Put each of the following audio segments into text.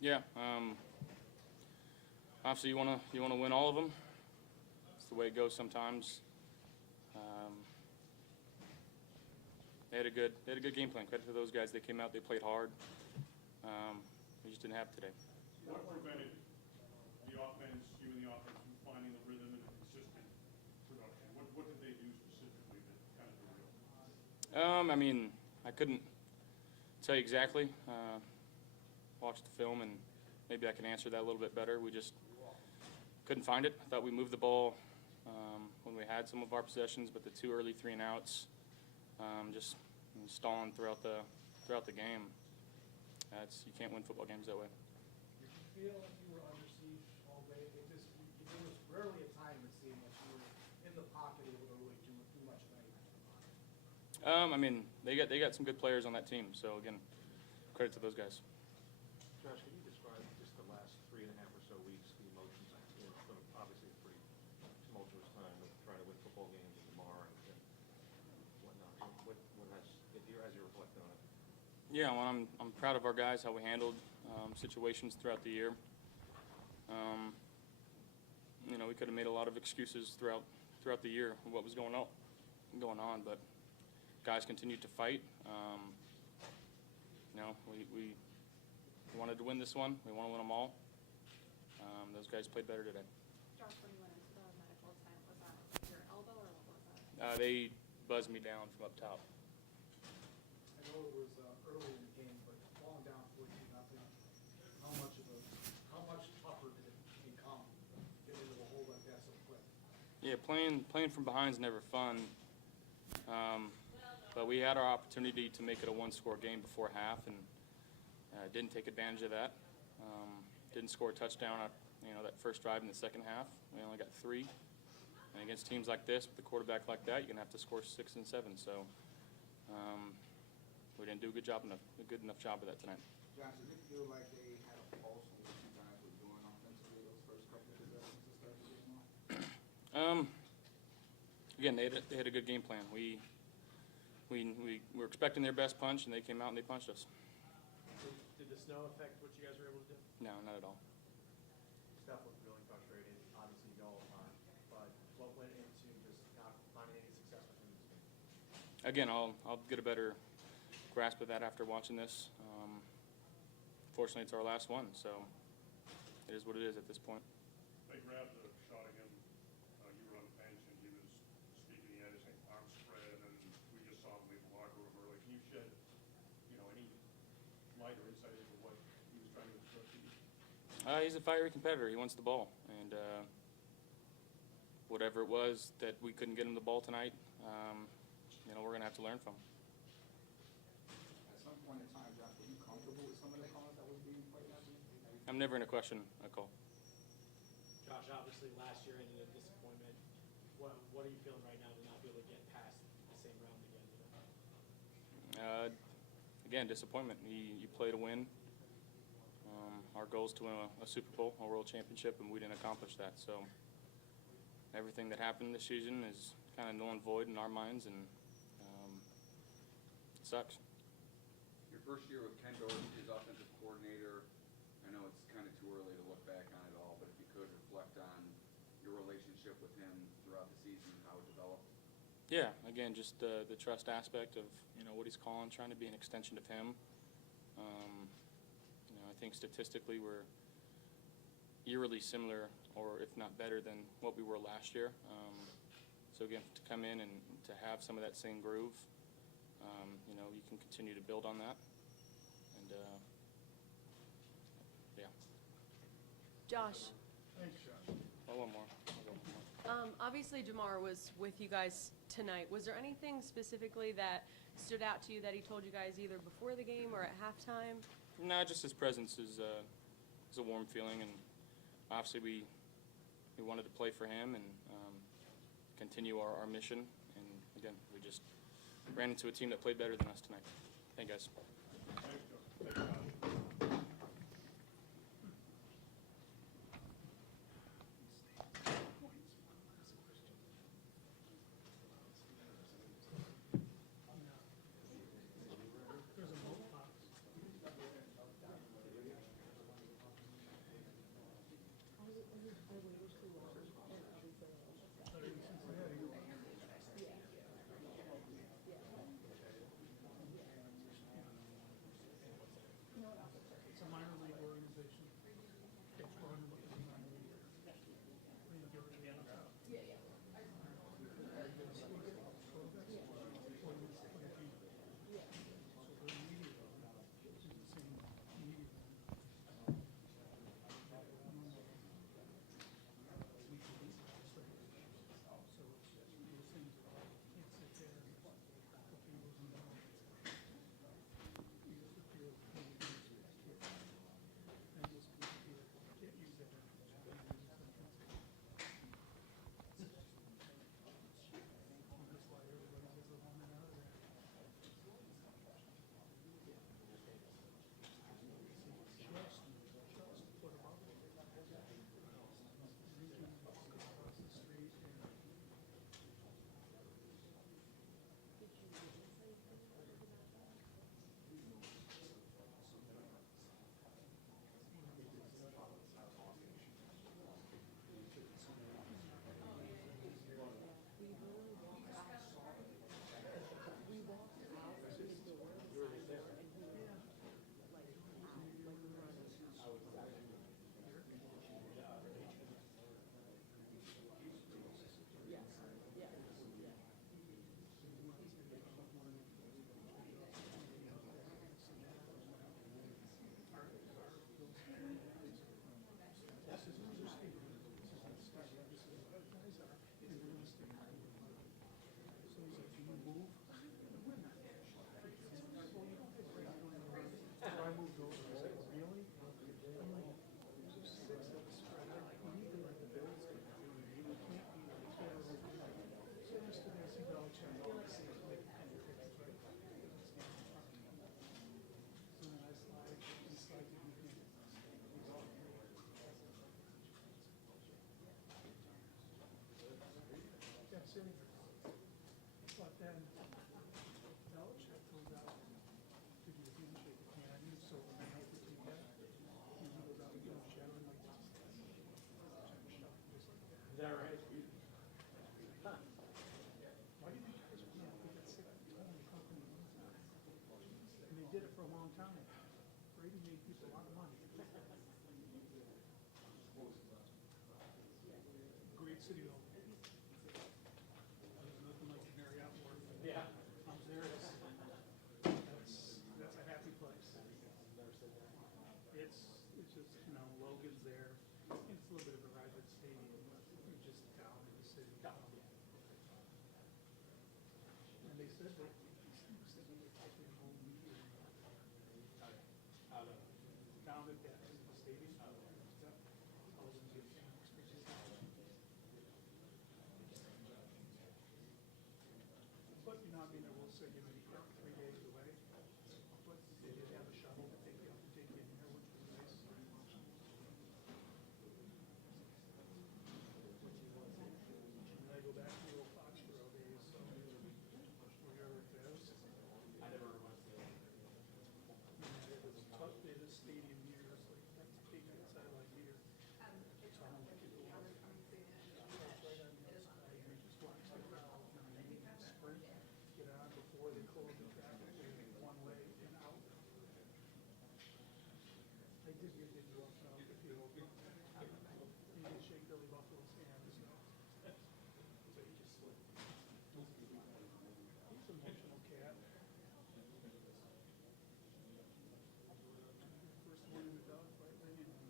Yeah. Obviously, you wanna win all of them. It's the way it goes sometimes. They had a good game plan. Credit to those guys. They came out. They played hard. We just didn't have it today. What prevented the offense, you and the offense, from finding the rhythm and the consistent production? What did they do specifically that kind of derailed? I mean, I couldn't tell you exactly. Watched the film, and maybe I can answer that a little bit better. We just couldn't find it. I thought we moved the ball when we had some of our possessions, but the 2 early 3 and outs, just stalling throughout the game. You can't win football games that way. Did you feel like you were under siege all day? There was rarely a time it seemed like you were in the pocket able to really do much of anything. I mean, they got some good players on that team. So again, credit to those guys. Josh, can you describe just the last 3.5 or so weeks, the emotions? It's been obviously a pretty tumultuous time with trying to win football games and Damar and whatnot. As you reflect on it? Yeah, well, I'm proud of our guys, how we handled situations throughout the year. We could have made a lot of excuses throughout the year of what was going on, but guys continued to fight. We wanted to win this one. We want to win them all. Those guys played better today. Josh, when you went into the medical tent, was that your elbow or what was that? They buzzed me down from up top. I know it was early in the game, but falling down 14-0, how much tougher did it become getting into a hole like that so quick? Yeah, playing from behind is never fun. But we had our opportunity to make it a 1-score game before half, and didn't take advantage of that. Didn't score a touchdown that first drive in the second half. We only got 3. And against teams like this, with a quarterback like that, you're gonna have to score 6 and 7. So we didn't do a good enough job of that tonight. Josh, did it feel like they had a pulse on what you guys were doing offensively those first couple of possessions to start the game off? Again, they had a good game plan. We were expecting their best punch, and they came out and they punched us. Did the snow affect what you guys were able to do? No, not at all. Steph looked really frustrated. Obviously, you all are, but what went into just not finding any success with him this game? Again, I'll get a better grasp of that after watching this. Fortunately, it's our last one, so it is what it is at this point. They grabbed a shot at him. You were on the bench, and he was speaking. He had his arms spread, and then we just saw him leave the locker room early. Can you shed, any light or insight into what he was trying to express to you? He's a fiery competitor. He wants the ball, and whatever it was that we couldn't get him the ball tonight, we're gonna have to learn from. At some point in time, Josh, were you comfortable with some of the calls that was being played out there? I'm never gonna question a call. Josh, obviously last year ended in disappointment. What are you feeling right now to not be able to get past the same round again? Again, disappointment. You play to win. Our goal is to win a Super Bowl, a World Championship, and we didn't accomplish that. So everything that happened this season is kind of null and void in our minds, and it sucks. Your first year with Ken Dorsey as offensive coordinator, I know it's kind of too early to look back on it all, but if you could reflect on your relationship with him throughout the season and how it developed. Yeah, again, just the trust aspect of what he's calling, trying to be an extension of him. I think statistically we're eerily similar, or if not better than what we were last year. So again, to come in and to have some of that same groove, you can continue to build on that. And yeah. Josh, Thanks, Josh. Oh, one more. I'll go one more. obviously Damar was with you guys tonight. Was there anything specifically that stood out to you that he told you guys either before the game or at halftime? No, just his presence is a warm feeling, and obviously we wanted to play for him and continue our mission. And again, we just ran into a team that played better than us tonight. Thank you, guys. Thanks, Joe. Thanks, Josh. goes, and I said, really? I'm like, there's 6 of us spread out. We need to let the Bills get it. We can't be like totally. So yesterday I see Belichick all the same way. And it takes right back. So then I slide to weekend. Yeah, seriously. But then Belichick goes out to do a handshake with Candy, so when I help the team get it, he goes out and goes shadowing like this. Just like that. Is that right? Why do you think guys went out with that sick company? And they did it for a long time. Brady made people a lot of money. Great city though. There's nothing like Marriott Wharf. Yeah. I'm serious. That's a happy place. It's just, you know, Logan's there. It's a little bit of a private stadium. You're just down in the city. And they said that home meeting down at that stadium. But, you know, I mean, I will say, you know, you're 3 days away, but they did have a shuttle to take you up and take you in there, which was nice. And then I go back to the old Foxborough days, so where you ever Fez. I never went to And they had this tough, they had this stadium here, it's like, that's big outside like here. It's all like it was. It's right on the outside, and you just watch the crowd, you know, you sprint, get on before they close the traffic, one way and out. I did get to walk out the field. You did shake Billy Buffalo's hand, so. So you just slip. He's an emotional cat. First one in the dog fight, then you know.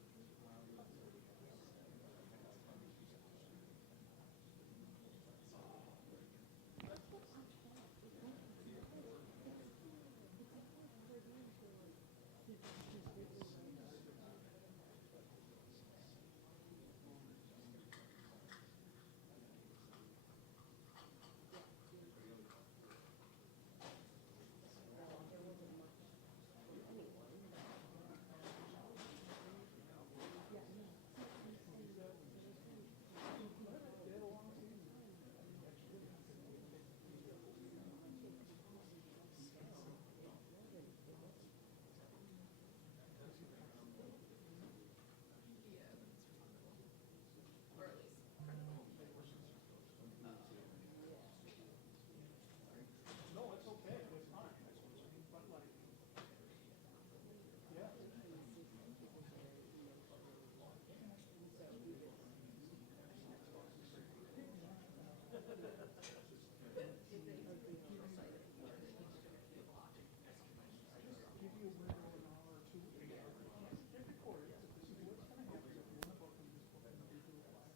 No, it's okay, it's fine, but like, yeah. Give you a window of an hour or two. Get recorded, this is what's gonna happen, if you wanna book them, just book them, we do it live.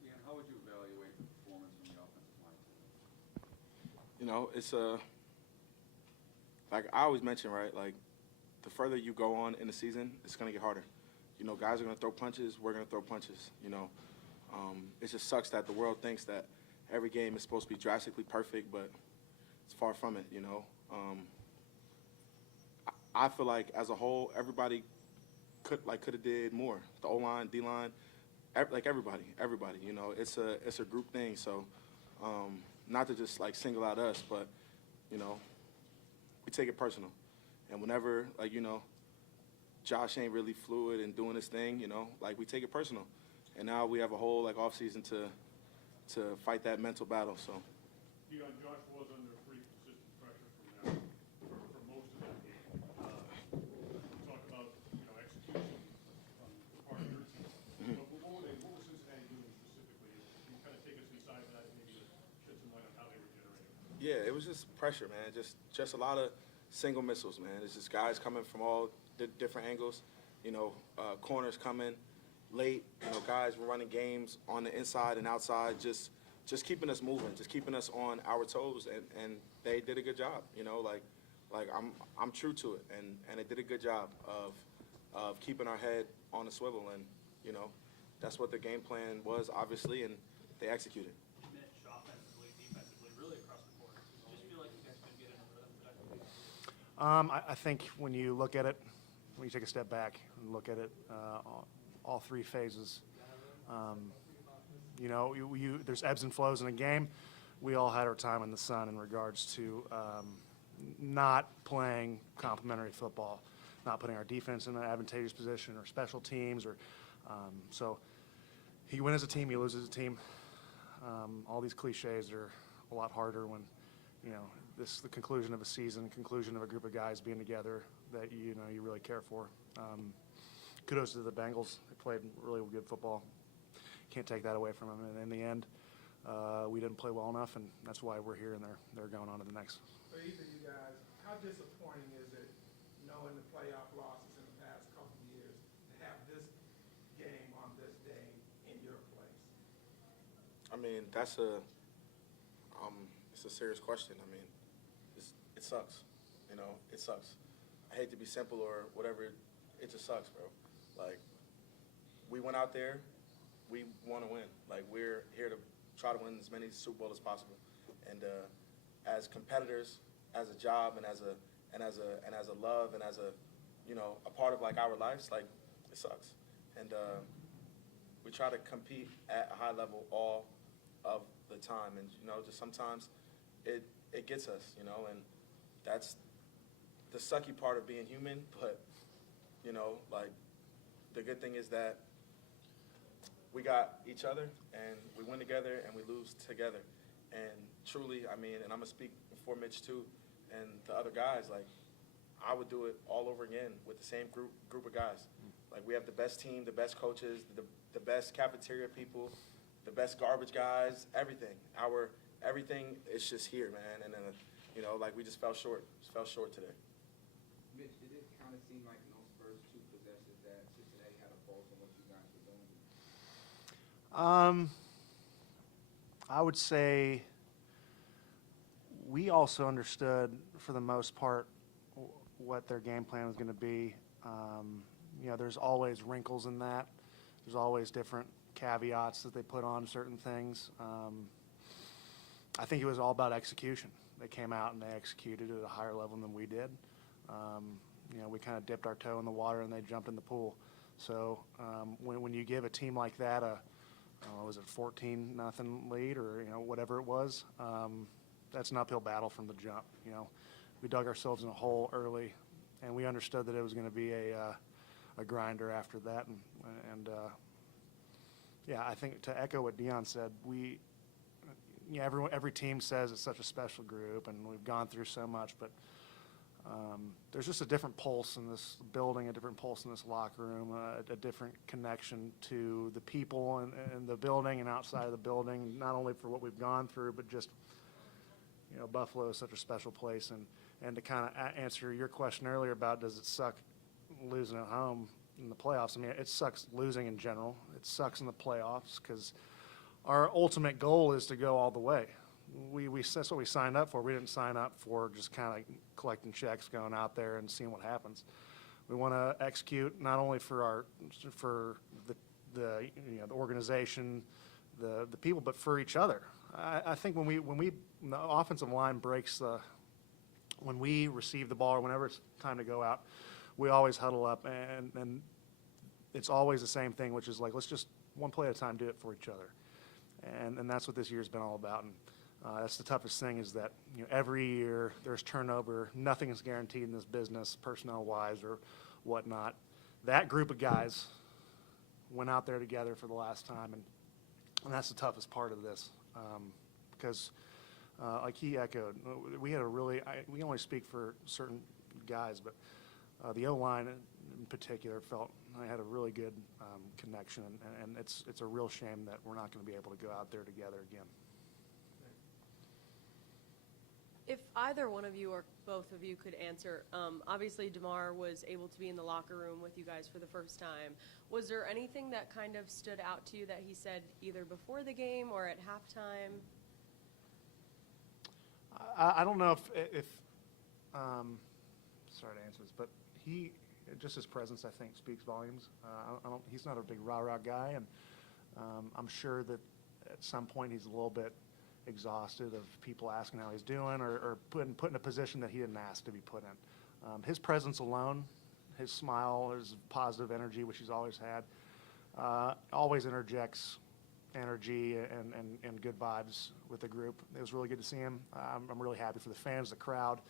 Ian, how would you evaluate the performance from the offensive line today? You know, it's like I always mention, right? Like, the further you go on in the season, it's gonna get harder. You know, guys are gonna throw punches. We're gonna throw punches. You know, it just sucks that the world thinks that every game is supposed to be drastically perfect, but it's far from it. You know, I feel like as a whole, everybody could have did more. The O-line, D-line, like everybody, you know, it's a group thing. So not to just like single out us, but you know, we take it personal. And whenever, like, you know, Josh ain't really fluid and doing his thing, you know, like we take it personal. And now we have a whole like off season to fight that mental battle. So. Josh was under pretty consistent pressure from that for most of that game. Talk about execution on the part of your team. But what was Cincinnati doing specifically? Can you kind of take us inside that, maybe to shed some light on how they were generating? Yeah, it was just pressure, man. Just a lot of single missiles, man. It's just guys coming from all different angles. You know, corners coming late. You know, guys were running games on the inside and outside, just keeping us moving, just keeping us on our toes, and they did a good job. You know, like I'm true to it, and they did a good job of keeping our head on the swivel, and you know, that's what the game plan was, obviously, and they executed. Mitch, offensively, defensively, really across the board. Just feel like you guys could get in a rhythm today. I think when you look at it, when you take a step back and look at it, all three phases, you know, there's ebbs and flows in a game. We all had our time in the sun in regards to not playing complementary football, not putting our defense in an advantageous position or special teams. So you win as a team, you lose as a team. All these cliches are a lot harder when, you know, this is the conclusion of a season, conclusion of a group of guys being together that you really care for. Kudos to the Bengals. They played really good football. Can't take that away from them. And in the end, we didn't play well enough, and that's why we're here and they're going on to the next. For each of you guys, how disappointing is it, knowing the playoff losses in the past couple of years, to have this game on this day in your place? I mean, it's a serious question. I mean, it sucks. You know, it sucks. I hate to be simple or whatever. It just sucks, bro. Like, we went out there, we want to win. Like, we're here to try to win as many Super Bowls as possible. And as competitors, as a job, and as a love, and as a, you know, a part of like our lives, like, it sucks. And we try to compete at a high level all of the time, and you know, just sometimes it gets us, you know, and that's the sucky part of being human. But you know, like, the good thing is that we got each other, and we win together, and we lose together. And truly, I mean, and I'm gonna speak for Mitch too, and the other guys, like, I would do it all over again with the same group of guys. Like, we have the best team, the best coaches, the best cafeteria people, the best garbage guys, everything. Everything is just here, man. And then, you know, like, we just fell short today. Mitch, did it kind of seem like in those first two possessions that Cincinnati had a pulse on what you guys were doing? I would say we also understood, for the most part, what their game plan was going to be. You know, there's always wrinkles in that. There's always different caveats that they put on certain things. I think it was all about execution. They came out and they executed at a higher level than we did. You know, we kind of dipped our toe in the water and they jumped in the pool. So when you give a team like that was it 14-0 lead, or you know, whatever it was, that's an uphill battle from the jump. You know, we dug ourselves in a hole early, and we understood that it was going to be a grinder after that. And yeah, I think to echo what Dion said, every team says it's such a special group, and we've gone through so much, but there's just a different pulse in this building, a different pulse in this locker room, a different connection to the people in the building and outside of the building, not only for what we've gone through, but just, you know, Buffalo is such a special place. And to kind of answer your question earlier about does it suck losing at home in the playoffs, I mean, it sucks losing in general. It sucks in the playoffs because our ultimate goal is to go all the way. That's what we signed up for. We didn't sign up for just kind of collecting checks, going out there and seeing what happens. We want to execute not only for the organization, the people, but for each other. I think when the offensive line breaks when we receive the ball or whenever it's time to go out, we always huddle up and it's always the same thing, which is like, let's just one play at a time, do it for each other. And that's what this year's been all about. And that's the toughest thing is that, every year there's turnover. Nothing is guaranteed in this business, personnel-wise or whatnot. That group of guys went out there together for the last time, and that's the toughest part of this, because like he echoed, we had we only speak for certain guys, but the O-line in particular felt I had a really good connection, and it's a real shame that we're not going to be able to go out there together again. If either one of you or both of you could answer, obviously Damar was able to be in the locker room with you guys for the first time. Was there anything that kind of stood out to you that he said either before the game or at halftime? I don't know if sorry to answer this, but just his presence, I think, speaks volumes. He's not a big rah-rah guy, and I'm sure that at some point he's a little bit exhausted of people asking how he's doing or put in a position that he didn't ask to be put in. His presence alone, his smile, his positive energy, which he's always had, always interjects energy and good vibes with the group. It was really good to see him. I'm really happy for the fans, the crowd,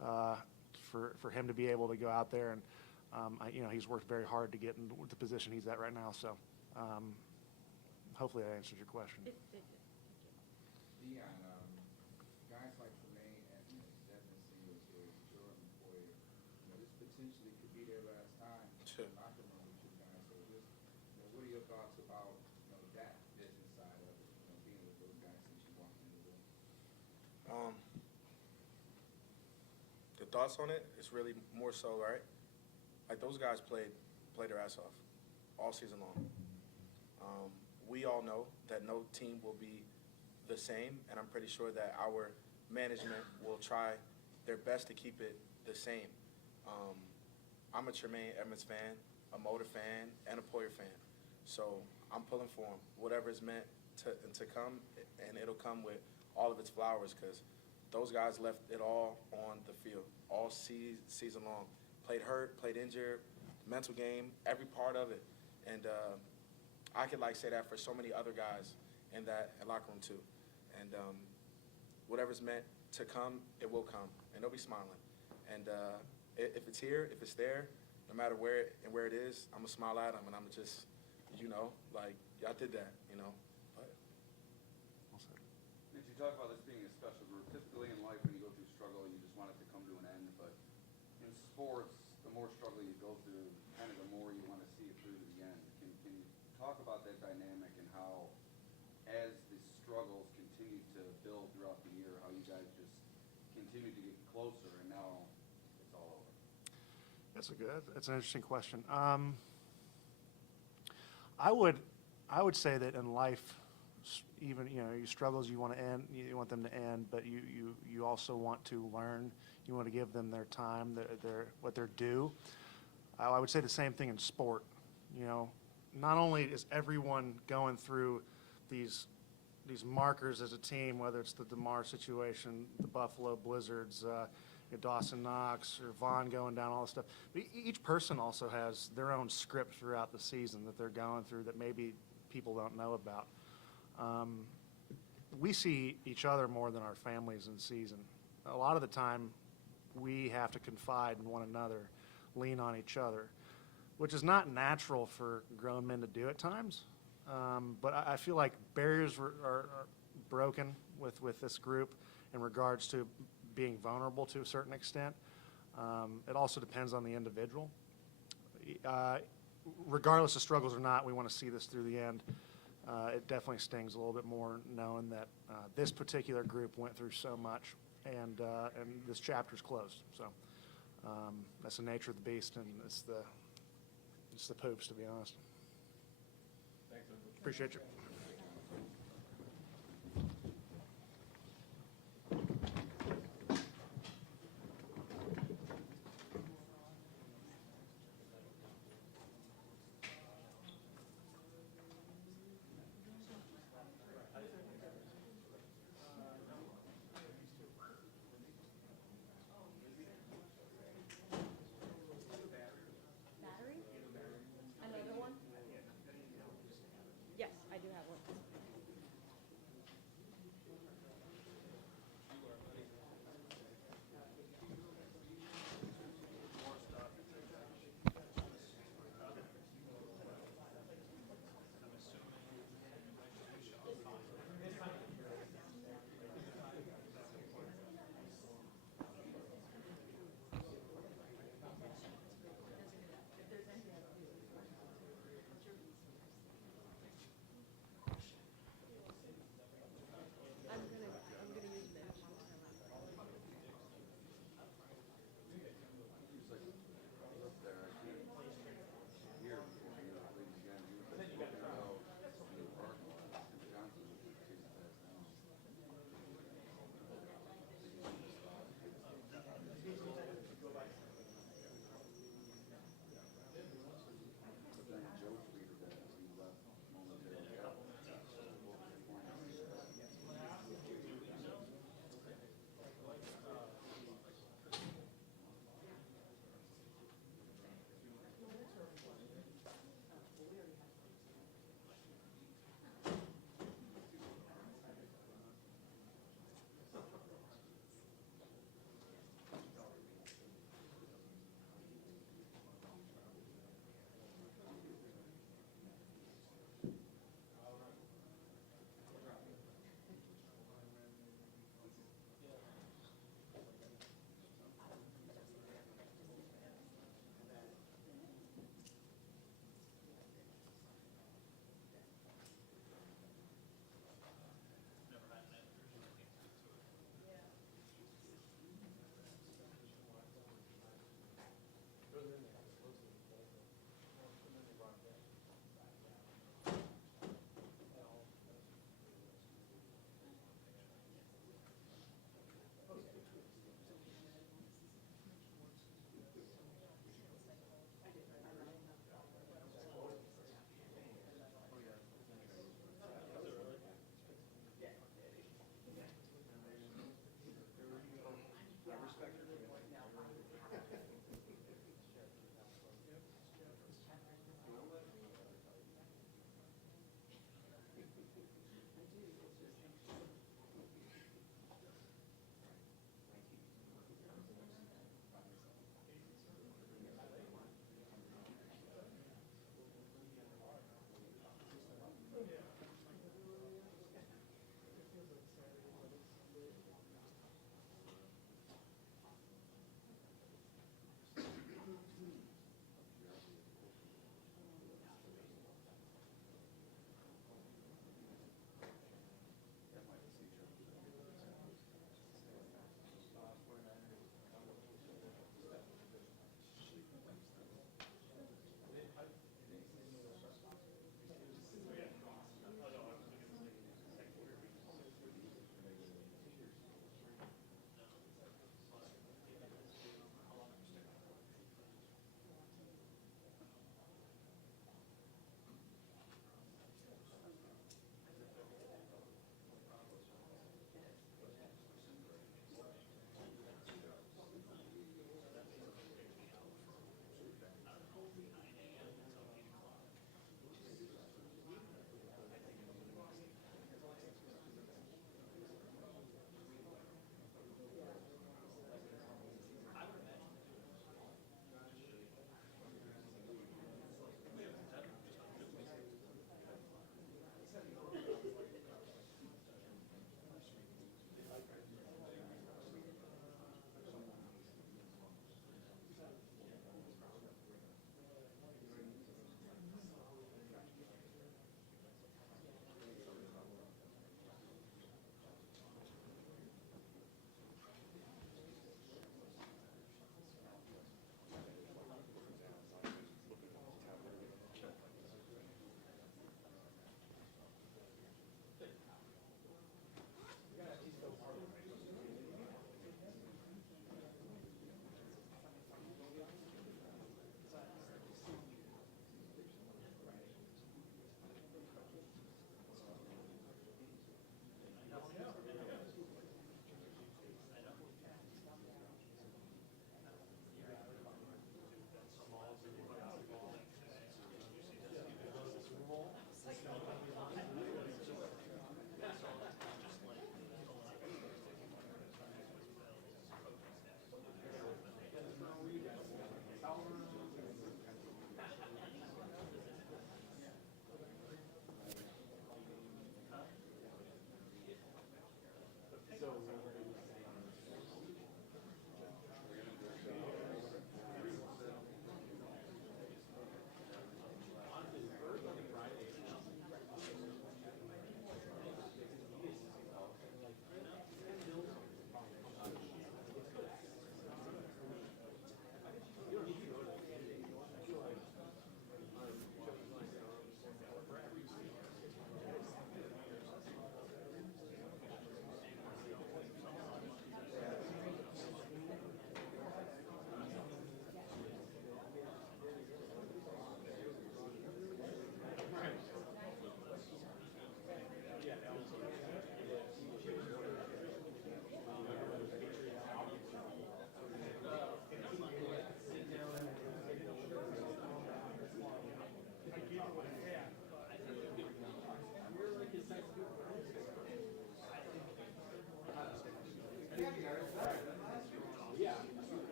for him to be able to go out there, and he's worked very hard to get in the position he's at right now. So hopefully that answers your question. Dion, guys like Tremaine and Devin Singers here, Jordan Poyer, this potentially could be their last time in the locker room with you guys. So just, what are your thoughts about that business side of it, being with those guys since you walked in the room? The thoughts on it is really more so, right? Like those guys played their ass off all season long. We all know that no team will be the same, and I'm pretty sure that our management will try their best to keep it the same. I'm a Tremaine Edmonds fan, a Motor fan, and a Poyer fan. So I'm pulling for them. Whatever is meant to come, and it'll come with all of its flowers, because those guys left it all on the field all season long. Played hurt, played injured, mental game, every part of it. And I could say that for so many other guys in that locker room too. And whatever's meant to come, it will come, and they'll be smiling. And if it's here, if it's there, no matter where it is, I'm gonna smile at them, and I'm gonna just, y'all did that, But Did you talk about this being a special group? Typically in life, when you go through struggle, you just want it to come to an end. But in sports, the more struggle you go through, kind of the more you want to see it through to the end. Can you talk about that dynamic and how, as the struggles continue to build throughout the year, how you guys just continue to get closer, and now it's all over? That's an interesting question. I would say that in life, even your struggles, you want to end, you want them to end, but you also want to learn. You want to give them their time, what they're due. I would say the same thing in sport. Not only is everyone going through these markers as a team, whether it's the Damar situation, the Buffalo Blizzards, Dawson Knox, or Vaughn going down, all this stuff. But each person also has their own script throughout the season that they're going through that maybe people don't know about. We see each other more than our families in season. A lot of the time, we have to confide in one another, lean on each other, which is not natural for grown men to do at times. But I feel like barriers are broken with this group in regards to being vulnerable to a certain extent. It also depends on the individual. Regardless of struggles or not, we want to see this through the end. It definitely stings a little bit more knowing that this particular group went through so much, and this chapter's closed. So that's the nature of the beast, and it's the poops, to be honest. Thanks, Appreciate you. Battery? Another one?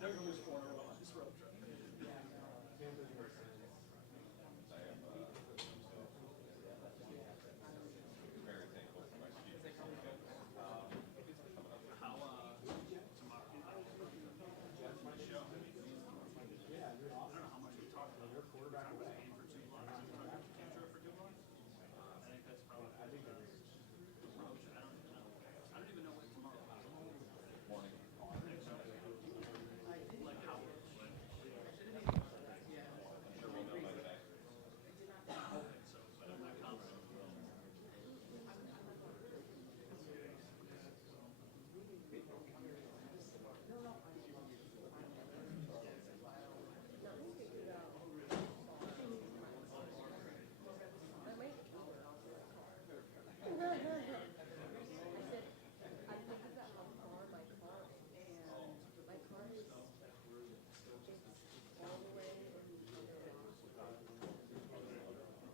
They're gonna lose 4 in a row on this road trip. How, tomorrow, I don't know how much we talked about your quarterback was aiming for 2 blocks. You talked about the future for 2 blocks? I think that's probably the approach. I don't even know. I don't even know what tomorrow is. Morning. I think so. Like how, like, I'm sure we'll know by today. I hope so, but I'm not confident.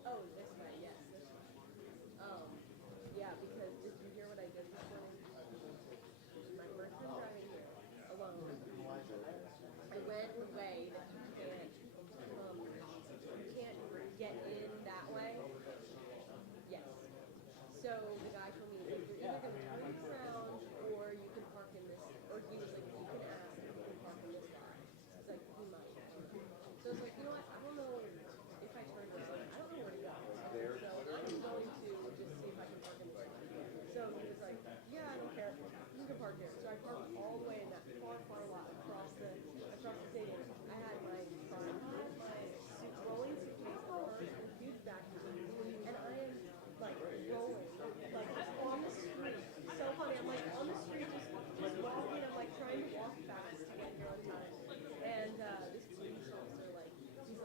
Oh, this way, yes, this way. Yeah, because did you hear what I did this morning? My first time driving here alone. I went the way that you can't get in that way. Yes. So the guy told me, like, you're either gonna turn around or you can park in this, or he was like, you can ask if you can park in this spot. He's like, he might. So I was like, you know what, I don't know if I turn this way, I don't know where to go. So I'm going to just see if I can park in this spot. So he was like, yeah, I don't care, you can park here. So I parked all the way in that far, far lot across the stadium. I had my rolling suitcase first, a huge backpack, and I am like rolling, like on the street. So funny, I'm like on the street, just walking. I'm like trying to walk fast to get here on time. And this police officer, like, he's like, I'm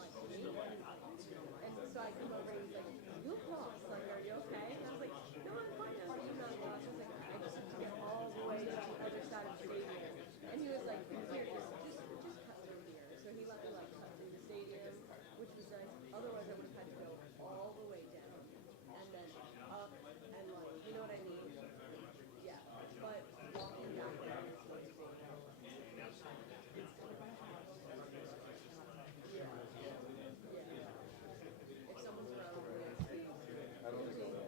like, me? And so I come over and he's like, you look lost. Like, are you okay? And I was like, no, I'm fine. I was like, you're not lost. I was like, I just need to get all the way to the other side of the stadium. And he was like, here, just cut through here. So he let me like cut through the stadium, which was nice. Otherwise, I would have had to go all the way down and then up and like, you know what I mean? Yeah. But walking back there is like, yeah. If someone's around the way, I don't think you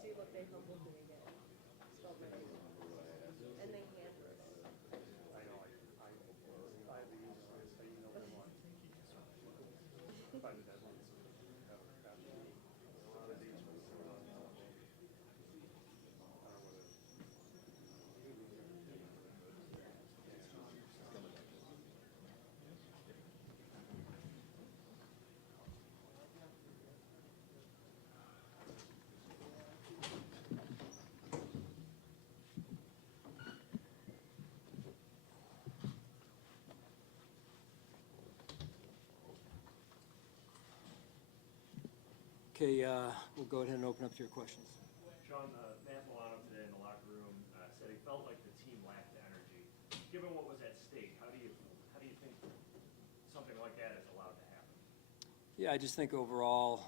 see, look, they humbled me again. Spelled my name wrong. And they handwrote it. Okay, we'll go ahead and open up to your questions. Sean, Matt Milano today in the locker room said he felt like the team lacked energy. Given what was at stake, how do you think something like that is allowed to happen? Yeah, I just think overall,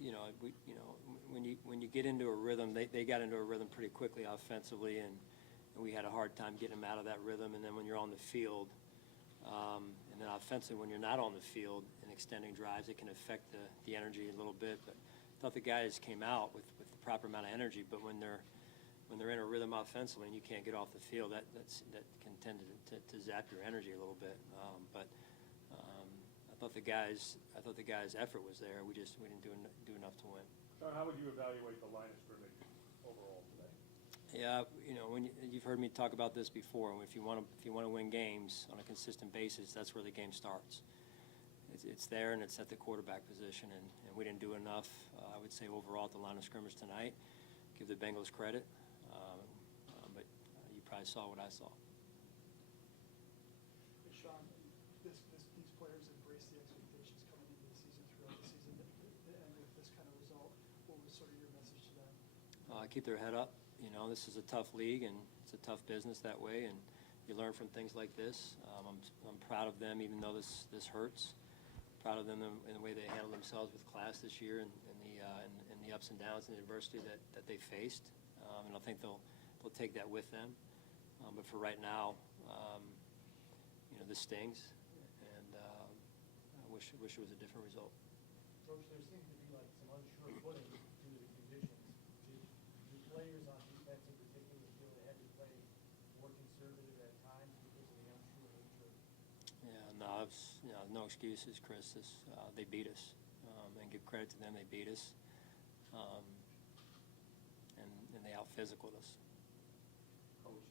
when you get into a rhythm, they got into a rhythm pretty quickly offensively, and we had a hard time getting them out of that rhythm. And then when you're on the field, and then offensively, when you're not on the field and extending drives, it can affect the energy a little bit. But I thought the guys came out with the proper amount of energy. But when they're in a rhythm offensively and you can't get off the field, that can tend to zap your energy a little bit. But I thought the guys' effort was there. We didn't do enough to win. Sean, how would you evaluate the line of scrimmage overall today? Yeah, when you've heard me talk about this before. If you want to win games on a consistent basis, that's where the game starts. It's there, and it's at the quarterback position, and we didn't do enough. I would say overall at the line of scrimmage tonight. Give the Bengals credit, but you probably saw what I saw. Hey, Sean, these players embrace the expectations coming into the season, throughout the season, and with this kind of result, what was sort of your message to them? Keep their head up. This is a tough league, and it's a tough business that way, and you learn from things like this. I'm proud of them, even though this hurts. Proud of them in the way they handled themselves with class this year, and the ups and downs and the adversity that they faced. And I think they'll they'll take that with them. But for right now, this stings, and I wish it was a different result. Coach, there seemed to be like some unsure footing due to the conditions. Do players on defense in particular feel they had to play more conservative at times because of the unsure nature? Yeah, no, no excuses, Chris. They beat us, and give credit to them. They beat us, and they out-physicaled us. Coach,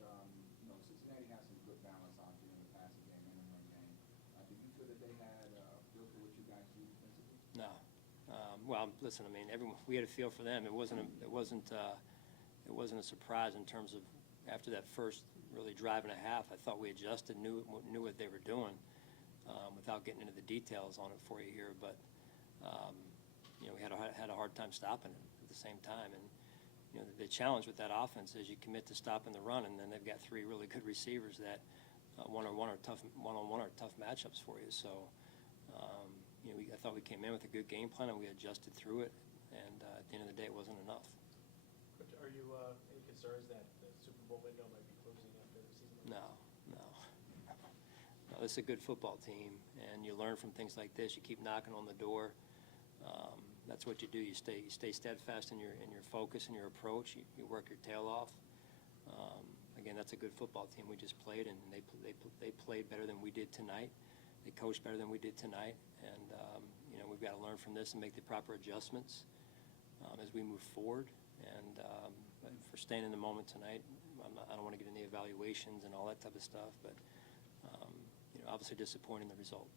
Cincinnati has some good balance out there in the passing game and the run game. Did you feel that they had a feel for what you guys do defensively? No. Well, listen. I mean, we had a feel for them. It wasn't a surprise in terms of after that first really drive and a half. I thought we adjusted, knew what they were doing, without getting into the details on it for you here. But we had a hard time stopping it at the same time. And the challenge with that offense is you commit to stopping the run, and then they've got three really good receivers that one-on-one are tough matchups for you. So. I thought we came in with a good game plan, and we adjusted through it, and at the end of the day, it wasn't enough. Coach, are you any concerns that the Super Bowl window might be closing after the season? No. This is a good football team, and you learn from things like this. You keep knocking on the door. That's what you do. You stay steadfast in your focus and your approach. You work your tail off. Again, that's a good football team we just played, and they played better than we did tonight. They coached better than we did tonight, and we've got to learn from this and make the proper adjustments as we move forward. And for staying in the moment tonight, I don't want to get into the evaluations and all that type of stuff, but obviously disappointed in the result.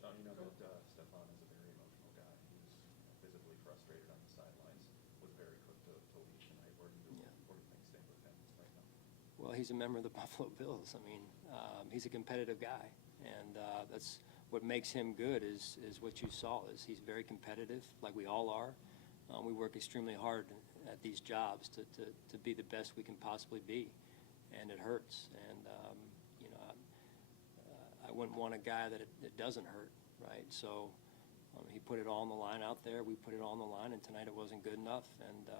Sean, you know that Stephon is a very emotional guy. He was visibly frustrated on the sidelines, was very quick to leave tonight. Where do you think staying with him right now? Well, he's a member of the Buffalo Bills. I mean, he's a competitive guy, and that's what makes him good is what you saw. Is he's very competitive, like we all are. We work extremely hard at these jobs to be the best we can possibly be, and it hurts. And I wouldn't want a guy that it doesn't hurt, right? So he put it all on the line out there. We put it all on the line, and tonight it wasn't good enough. And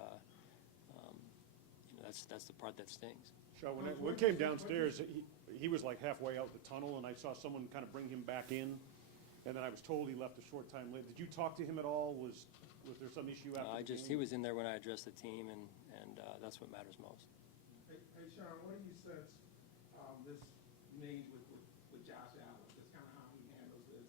that's the part that stings. Sean, when we came downstairs, he was like halfway out the tunnel, and I saw someone kind of bring him back in, and then I was told he left a short time later. Did you talk to him at all? Was there some issue after the game? He was in there when I addressed the team, and that's what matters most. Hey, Sean, what do you sense this means with Josh Allen? Just kind of how he handles this,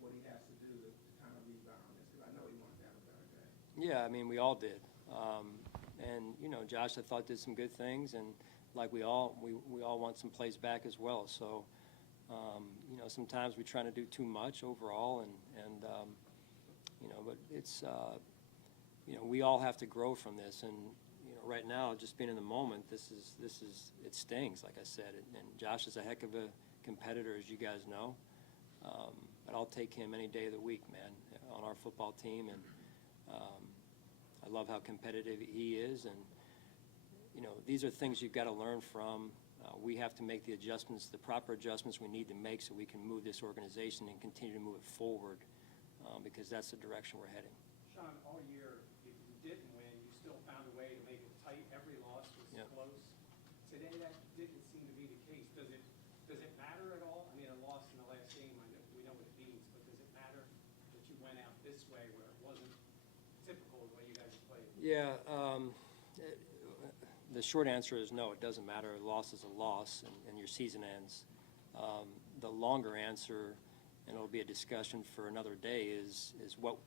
what he has to do to kind of rebound this, because I know he wanted to have a better day. Yeah, I mean, we all did. And Josh, I thought, did some good things, and like we all want some plays back as well. So, sometimes we're trying to do too much overall, but it's, we all have to grow from this. And, right now, just being in the moment, it stings, like I said. And Josh is a heck of a competitor, as you guys know. But I'll take him any day of the week, man, on our football team. And I love how competitive he is. And, these are things you've got to learn from. We have to make the adjustments, the proper adjustments we need to make so we can move this organization and continue to move it forward, because that's the direction we're heading. Sean, all year, if you didn't win, you still found a way to make it tight. Every loss was close. Today, that didn't seem to be the case. Does it matter at all? I mean, a loss in the last game, we know what it means, but does it matter that you went out this way where it wasn't typical of the way you guys played? Yeah. The short answer is no, it doesn't matter. A loss is a loss, and your season ends. The longer answer, and it'll be a discussion for another day, is what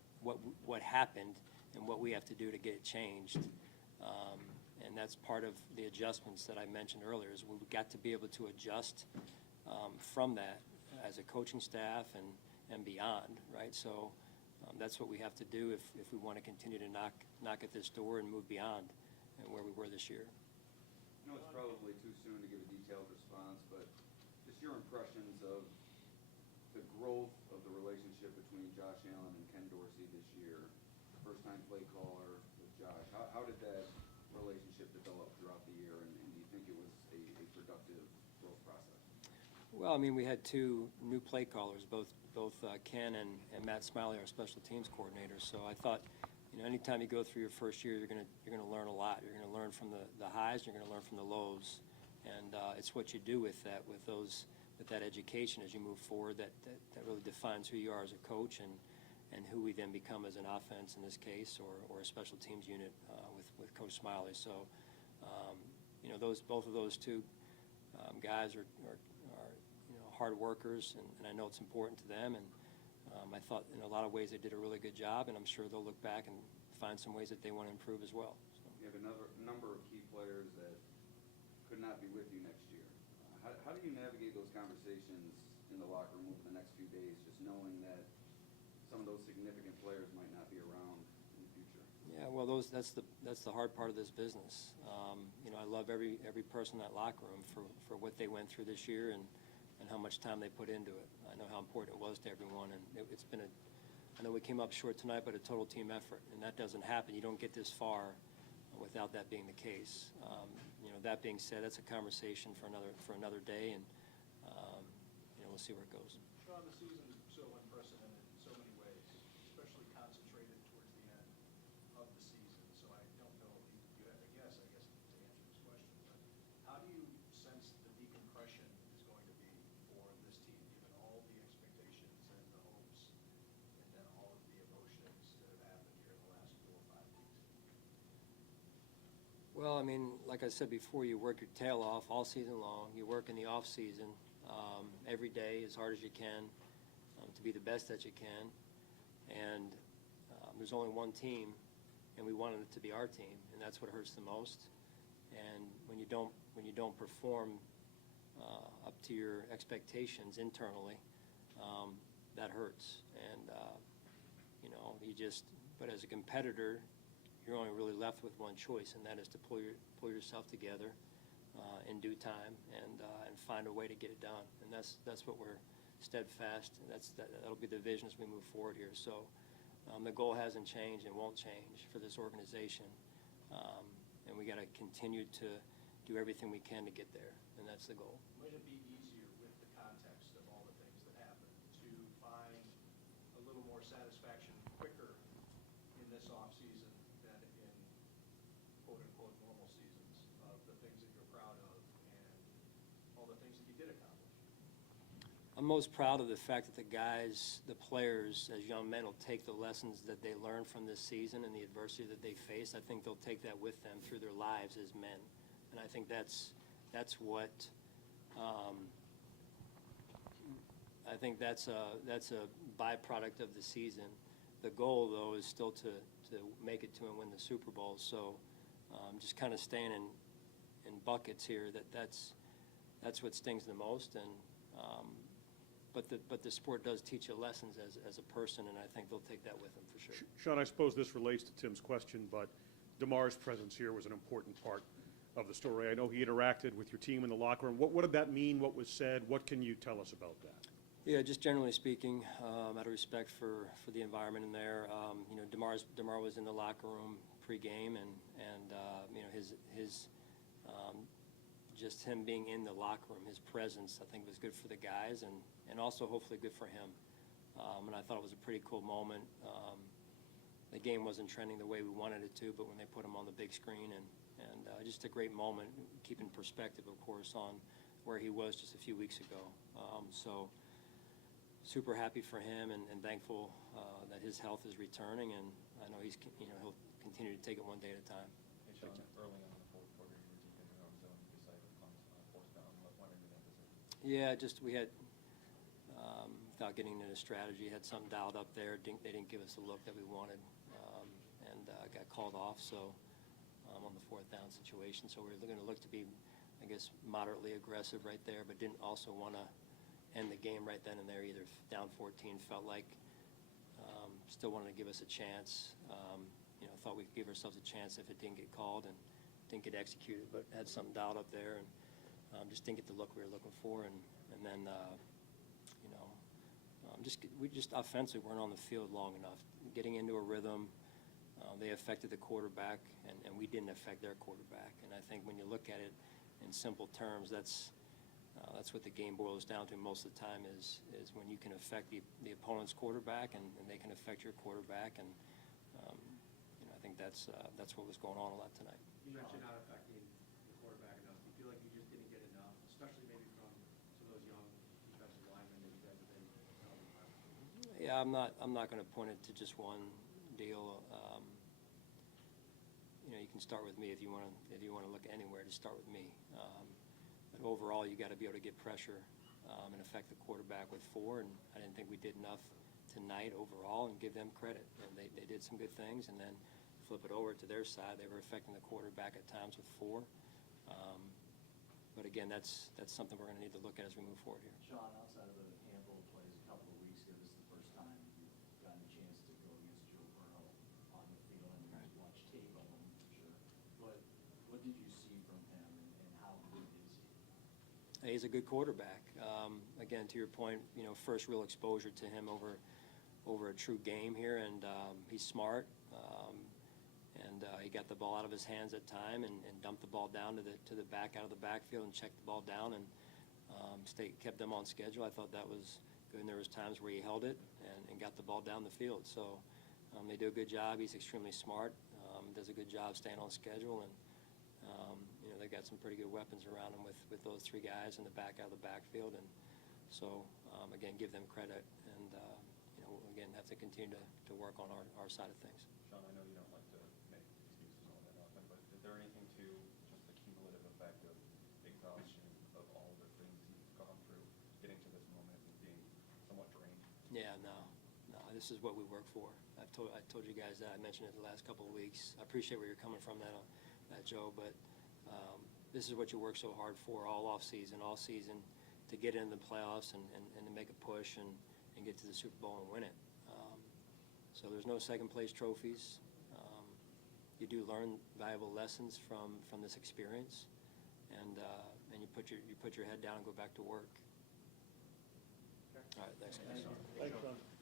happened and what we have to do to get it changed. And that's part of the adjustments that I mentioned earlier, is we've got to be able to adjust from that as a coaching staff and beyond, right? So that's what we have to do if we want to continue to knock at this door and move beyond and where we were this year. I know it's probably too soon to give a detailed response, but just your impressions of the growth of the relationship between Josh Allen and Ken Dorsey this year. First-time play caller with Josh. How did that relationship develop throughout the year, and do you think it was a productive growth process? Well, I mean, we had two new play callers, both Ken and Matt Smiley, our special teams coordinators. So I thought, You know, anytime you go through your first year, you're gonna learn a lot. You're gonna learn from the highs, you're gonna learn from the lows. And it's what you do with that education as you move forward that really defines who you are as a coach and who we then become as an offense in this case, or a special teams unit with Coach Smiley. So, you know, both of those two guys are hard workers, and I know it's important to them. And I thought in a lot of ways they did a really good job, and I'm sure they'll look back and find some ways that they want to improve as well. So. You have another number of key players that could not be with you next year. How do you navigate those conversations in the locker room over the next few days, just knowing that some of those significant players might not be around in the future? Yeah, well, that's the hard part of this business. You know, I love every person in that locker room for what they went through this year and how much time they put into it. I know how important it was to everyone, and it's been I know we came up short tonight, but a total team effort, and that doesn't happen. You don't get this far without that being the case. You know, that being said, that's a conversation for another day, and you know, we'll see where it goes. Sean, the season so unprecedented in so many ways, especially concentrated towards the end of the season. So I don't know if you have a guess, I guess, to answer this question. But how do you sense the decompression is going to be for this team, given all the expectations and the hopes, and then all of the emotions that have happened here in the last 4 or 5 weeks? Well, I mean, like I said before, you work your tail off all season long. You work in the off season every day as hard as you can to be the best that you can. And there's only one team, and we wanted it to be our team, and that's what hurts the most. And when you don't perform up to your expectations internally, that hurts. And you know, but as a competitor, you're only really left with one choice, and that is to pull yourself together in due time and find a way to get it done. And that's what we're steadfast, and that'll be the vision as we move forward here. So the goal hasn't changed and won't change for this organization, and we got to continue to do everything we can to get there, and that's the goal. Might it be easier with the context of all the things that happened to find a little more satisfaction quicker in this off season than in quote-unquote normal seasons of the things that you're proud of and all the things that you did accomplish? I'm most proud of the fact that the guys, the players, as young men, will take the lessons that they learned from this season and the adversity that they faced. I think they'll take that with them through their lives as men, and I think that's what I think that's a byproduct of the season. The goal, though, is still to make it to and win the Super Bowl. So just kind of staying in buckets here. That's what stings the most. And but the sport does teach you lessons as a person, and I think they'll take that with them for sure. Sean, I suppose this relates to Tim's question, but Damar's presence here was an important part of the story. I know he interacted with your team in the locker room. What did that mean? What was said? What can you tell us about that? Yeah, just generally speaking, out of respect for the environment in there, you know, Damar was in the locker room pregame, and you know, his just him being in the locker room, his presence, I think was good for the guys, and also hopefully good for him. And I thought it was a pretty cool moment. The game wasn't trending the way we wanted it to, but when they put him on the big screen, and just a great moment, keep in perspective, of course, on where he was just a few weeks ago. So super happy for him and thankful that his health is returning, and I know he'll continue to take it one day at a time. Hey, Sean, early on in the fourth quarter, you were deep in your own zone. You decided to come fourth down. What ended that decision? Yeah, just we had, without getting into strategy, had something dialed up there. They didn't give us the look that we wanted, and got called off. So on the fourth down situation, so we were going to look to be, I guess, moderately aggressive right there, but didn't also want to end the game right then and there either. Down 14, felt like still wanted to give us a chance. You know, thought we could give ourselves a chance if it didn't get called and didn't get executed, but had something dialed up there and just didn't get the look we were looking for. And then you know, we just offensively weren't on the field long enough, getting into a rhythm. They affected the quarterback, and we didn't affect their quarterback. And I think when you look at it in simple terms, that's what the game boils down to most of the time is when you can affect the opponent's quarterback and they can affect your quarterback. And I think that's what was going on a lot tonight. You mentioned not affecting the quarterback enough. Do you feel like you just didn't get enough, especially maybe from some of those young defensive linemen that you guys have been developing? Yeah, I'm not going to point it to just one deal. You can start with me if you want to look anywhere. Just start with me. But overall, you got to be able to get pressure and affect the quarterback with 4. And I didn't think we did enough tonight overall, and give them credit. And they did some good things, and then flip it over to their side. They were affecting the quarterback at times with 4. But again, that's something we're going to need to look at as we move forward here. Sean, outside of the handful of plays a couple of weeks ago, this is the first time you've gotten a chance to go against Joe Burrow on the field, and watch tape of him, for sure. But what did you see from him, and how good is he? He's a good quarterback. Again, to your point, first real exposure to him over a true game here, and he's smart. He got the ball out of his hands at time and dumped the ball down to the back out of the backfield and checked the ball down and kept them on schedule. I thought that was good. And there was times where he held it and got the ball down the field. So they do a good job. He's extremely smart. Does a good job staying on schedule, and they've got some pretty good weapons around him with those 3 guys in the back out of the backfield. And so again, give them credit, and we'll again have to continue to work on our side of things. Sean, I know you don't like to make excuses all that often, but is there anything to just the cumulative effect of exhaustion of all the things you've gone through, getting to this moment and being somewhat drained? Yeah, no. This is what we work for. I told you guys that. I mentioned it the last couple of weeks. I appreciate where you're coming from, that Joe, but this is what you work so hard for all season, to get into the playoffs and to make a push and get to the Super Bowl and win it. So there's no second-place trophies. You do learn valuable lessons from this experience, and you put your head down and go back to work. All right, thanks, guys. Thanks, Sean.